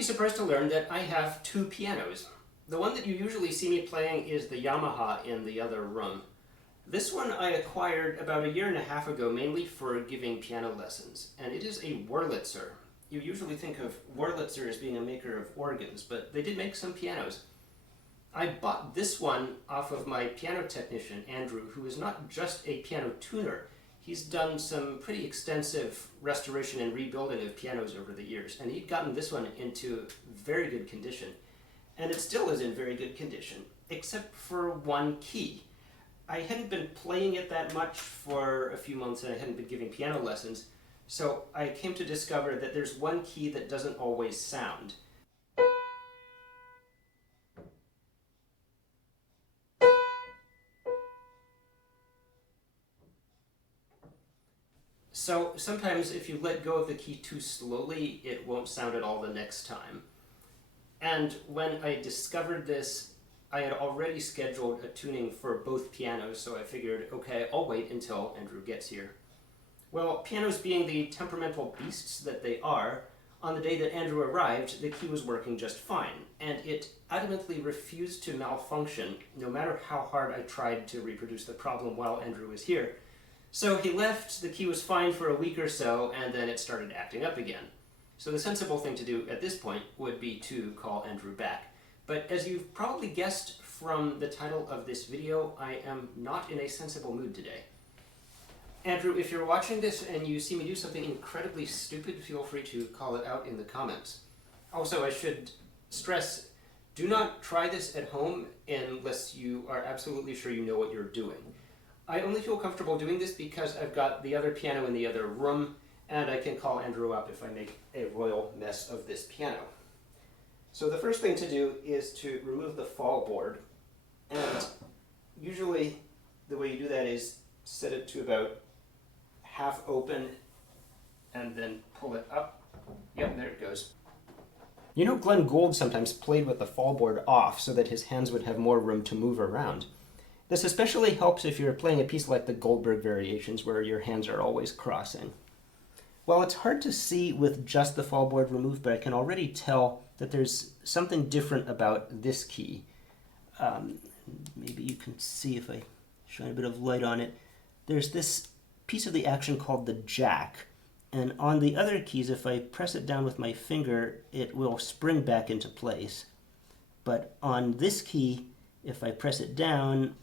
be surprised to learn that I have two pianos. The one that you usually see me playing is the Yamaha in the other room. This one I acquired about 1.5 years ago, mainly for giving piano lessons, and it is a Wurlitzer. You usually think of Wurlitzer as being a maker of organs, but they did make some pianos. I bought this one off of my piano technician, Andrew, who is not just a piano tuner. He's done some pretty extensive restoration and rebuilding of pianos over the years, and he'd gotten this one into very good condition. And it still is in very good condition, except for one key. I hadn't been playing it that much for a few months, and I hadn't been giving piano lessons, so I came to discover that there's one key that doesn't always sound. So sometimes if you let go of the key too slowly, it won't sound at all the next time. And when I discovered this, I had already scheduled a tuning for both pianos, so I figured, okay, I'll wait until Andrew gets here. Well, pianos being the temperamental beasts that they are, on the day that Andrew arrived, the key was working just fine, and it adamantly refused to malfunction, no matter how hard I tried to reproduce the problem while Andrew was here. So he left, the key was fine for a week or so, and then it started acting up again. So the sensible thing to do at this point would be to call Andrew back. But as you've probably guessed from the title of this video, I am not in a sensible mood today. Andrew, if you're watching this and you see me do something incredibly stupid, feel free to call it out in the comments. Also, I should stress, do not try this at home unless you are absolutely sure you know what you're doing. I only feel comfortable doing this because I've got the other piano in the other room, and I can call Andrew up if I make a royal mess of this piano. So the first thing to do is to remove the fall board, and usually the way you do that is set it to about half open and then pull it up. Yep, there it goes. You know, Glenn Gould sometimes played with the fall board off so that his hands would have more room to move around. This especially helps if you're playing a piece like the Goldberg Variations where your hands are always crossing. Well, it's hard to see with just the fall board removed, but I can already tell that there's something different about this key. Maybe you can see if I shine a bit of light on it. There's this piece of the action called the jack, and on the other keys, if I press it down with my finger, it will spring back into place. But on this key, if I press it down,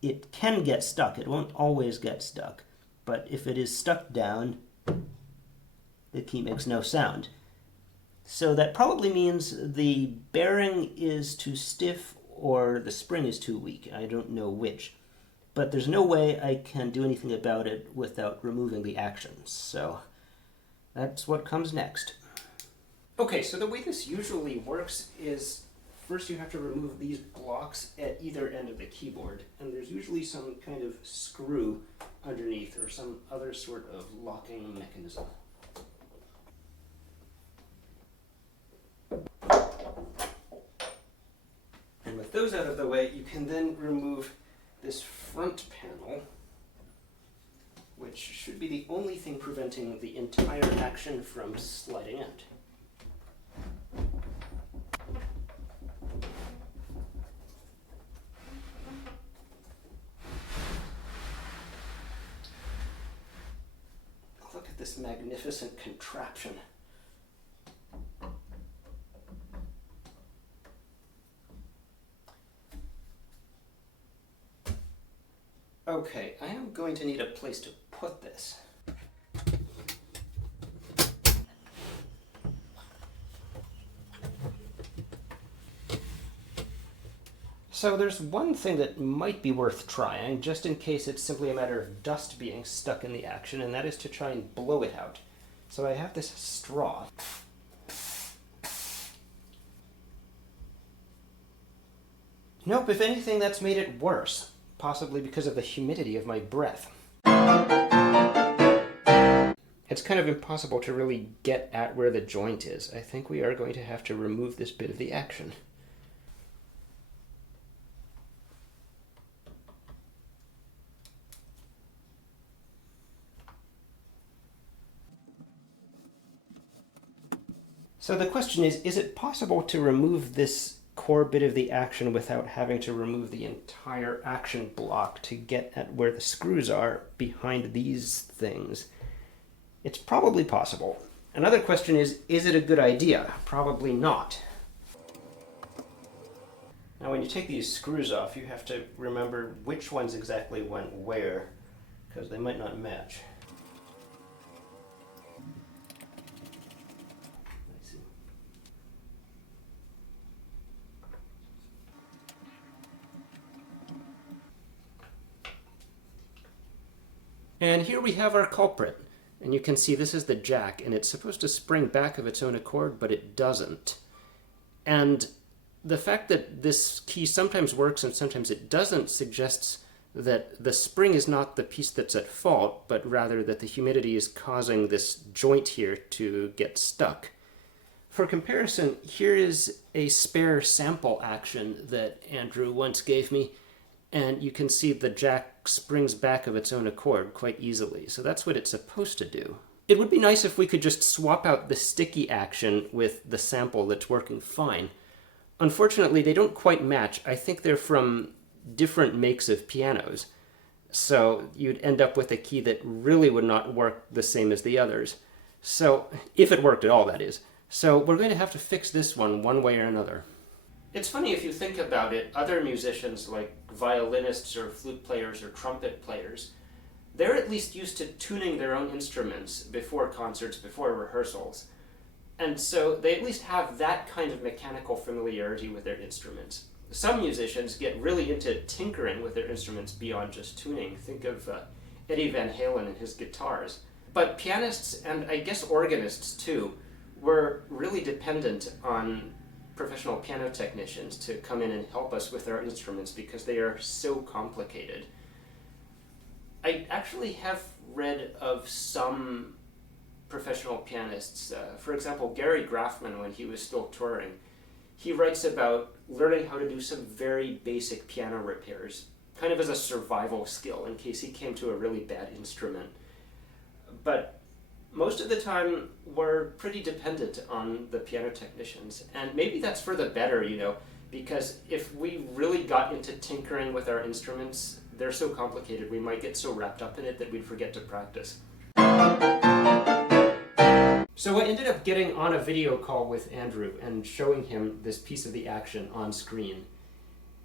it can get stuck. It won't always get stuck, but if it is stuck down, the key makes no sound. So that probably means the bearing is too stiff or the spring is too weak. I don't know which. But there's no way I can do anything about it without removing the actions. So that's what comes next. Okay, so the way this usually works is first you have to remove these blocks at either end of the keyboard. And there's usually some kind of screw underneath or some other sort of locking mechanism. And with those out of the way, you can then remove this front panel, which should be the only thing preventing the entire action from sliding out. Look at this magnificent contraption. Okay, I am going to need a place to put this. So there's one thing that might be worth trying, just in case it's simply a matter of dust being stuck in the action, and that is to try and blow it out. So I have this straw. Nope, if anything, that's made it worse. Possibly because of the humidity of my breath. It's kind of impossible to really get at where the joint is. I think we are going to have to remove this bit of the action. So the question is it possible to remove this core bit of the action without having to remove the entire action block to get at where the screws are behind these things? It's probably possible. Another question is it a good idea? Probably not. Now when you take these screws off, you have to remember which ones exactly went where, because they might not match. And here we have our culprit. And you can see this is the jack, and it's supposed to spring back of its own accord, but it doesn't. And the fact that this key sometimes works and sometimes it doesn't suggests that the spring is not the piece that's at fault, but rather that the humidity is causing this joint here to get stuck. For comparison, here is a spare sample action that Andrew once gave me, and you can see the jack springs back of its own accord quite easily. So that's what it's supposed to do. It would be nice if we could just swap out the sticky action with the sample that's working fine. Unfortunately, they don't quite match. I think they're from different makes of pianos. So you'd end up with a key that really would not work the same as the others. So, if it worked at all, that is. So we're going to have to fix this one way or another. It's funny if you think about it, other musicians like violinists or flute players or trumpet players, they're at least used to tuning their own instruments before concerts, before rehearsals. And so they at least have that kind of mechanical familiarity with their instruments. Some musicians get really into tinkering with their instruments beyond just tuning. Think of Eddie Van Halen and his guitars. But pianists, and I guess organists too, were really dependent on professional piano technicians to come in and help us with our instruments because they are so complicated. I actually have read of some professional pianists. For example, Gary Graffman, when he was still touring, he writes about learning how to do some very basic piano repairs, kind of as a survival skill in case he came to a really bad instrument. But most of the time, we're pretty dependent on the piano technicians. And maybe that's for the better, because if we really got into tinkering with our instruments, they're so complicated, we might get so wrapped up in it that we'd forget to practice. So I ended up getting on a video call with Andrew and showing him this piece of the action on screen.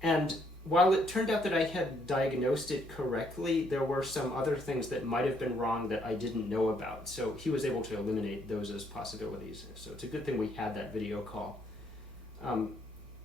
And while it turned out that I had diagnosed it correctly, there were some other things that might have been wrong that I didn't know about. So he was able to eliminate those as possibilities. So it's a good thing we had that video call.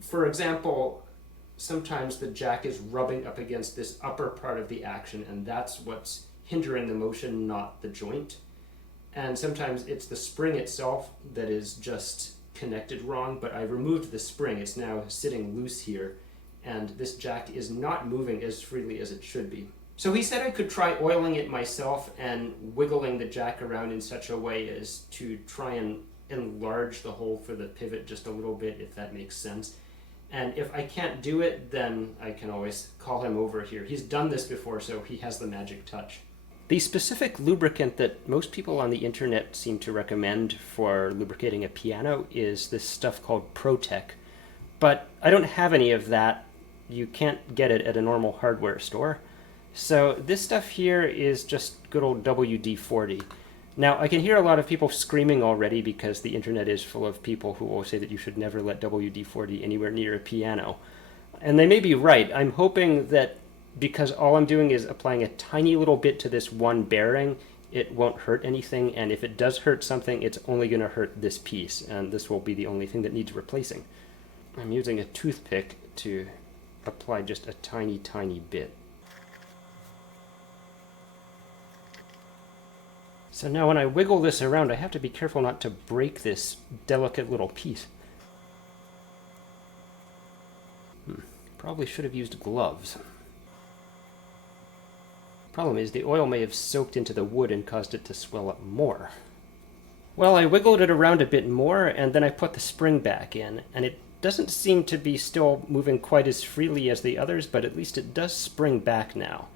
For example, sometimes the jack is rubbing up against this upper part of the action, and that's what's hindering the motion, not the joint. And sometimes it's the spring itself that is just connected wrong, but I removed the spring. It's now sitting loose here, and this jack is not moving as freely as it should be. So he said I could try oiling it myself and wiggling the jack around in such a way as to try and enlarge the hole for the pivot just a little bit, if that makes sense. And if I can't do it, then I can always call him over here. He's done this before, so he has the magic touch. The specific lubricant that most people on the internet seem to recommend for lubricating a piano is this stuff called ProTech. But I don't have any of that. You can't get it at a normal hardware store. So this stuff here is just good old WD-40. Now, I can hear a lot of people screaming already because the internet is full of people who will say that you should never let WD-40 anywhere near a piano. And they may be right. I'm hoping that because all I'm doing is applying a tiny little bit to this one bearing, it won't hurt anything, and if it does hurt something, it's only going to hurt this piece, and this will be the only thing that needs replacing. I'm using a toothpick to apply just a tiny, tiny bit. So now when I wiggle this around, I have to be careful not to break this delicate little piece. Probably should have used gloves. Problem is, the oil may have soaked into the wood and caused it to swell up more. Well, I wiggled it around a bit more, and then I put the spring back in, and it doesn't seem to be still moving quite as freely as the others, but at least it does spring back now.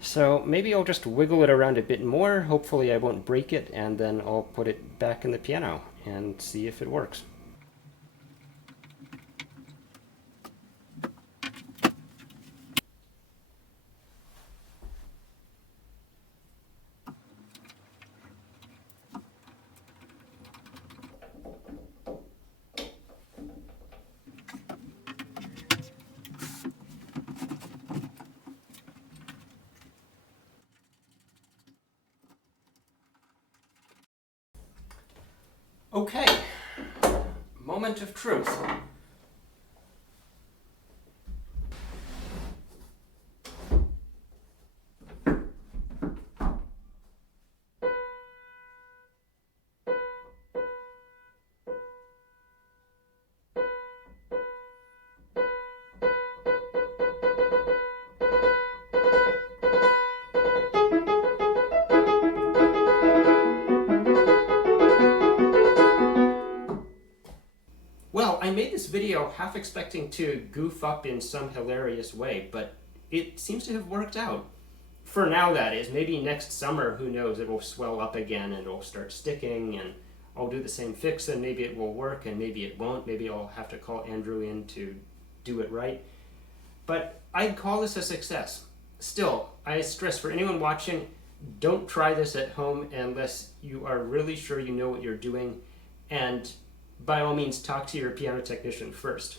So maybe I'll just wiggle it around a bit more. Hopefully I won't break it, and then I'll put it back in the piano and see if it works. Okay, moment of truth. Well, I made this video half expecting to goof up in some hilarious way, but it seems to have worked out. For now, that is. Maybe next summer, who knows, it will swell up again and it'll start sticking, and I'll do the same fix and maybe it will work and maybe it won't. Maybe I'll have to call Andrew in to do it right. But I'd call this a success. Still, I stress for anyone watching, don't try this at home unless you are really sure you know what you're doing, and by all means talk to your piano technician first.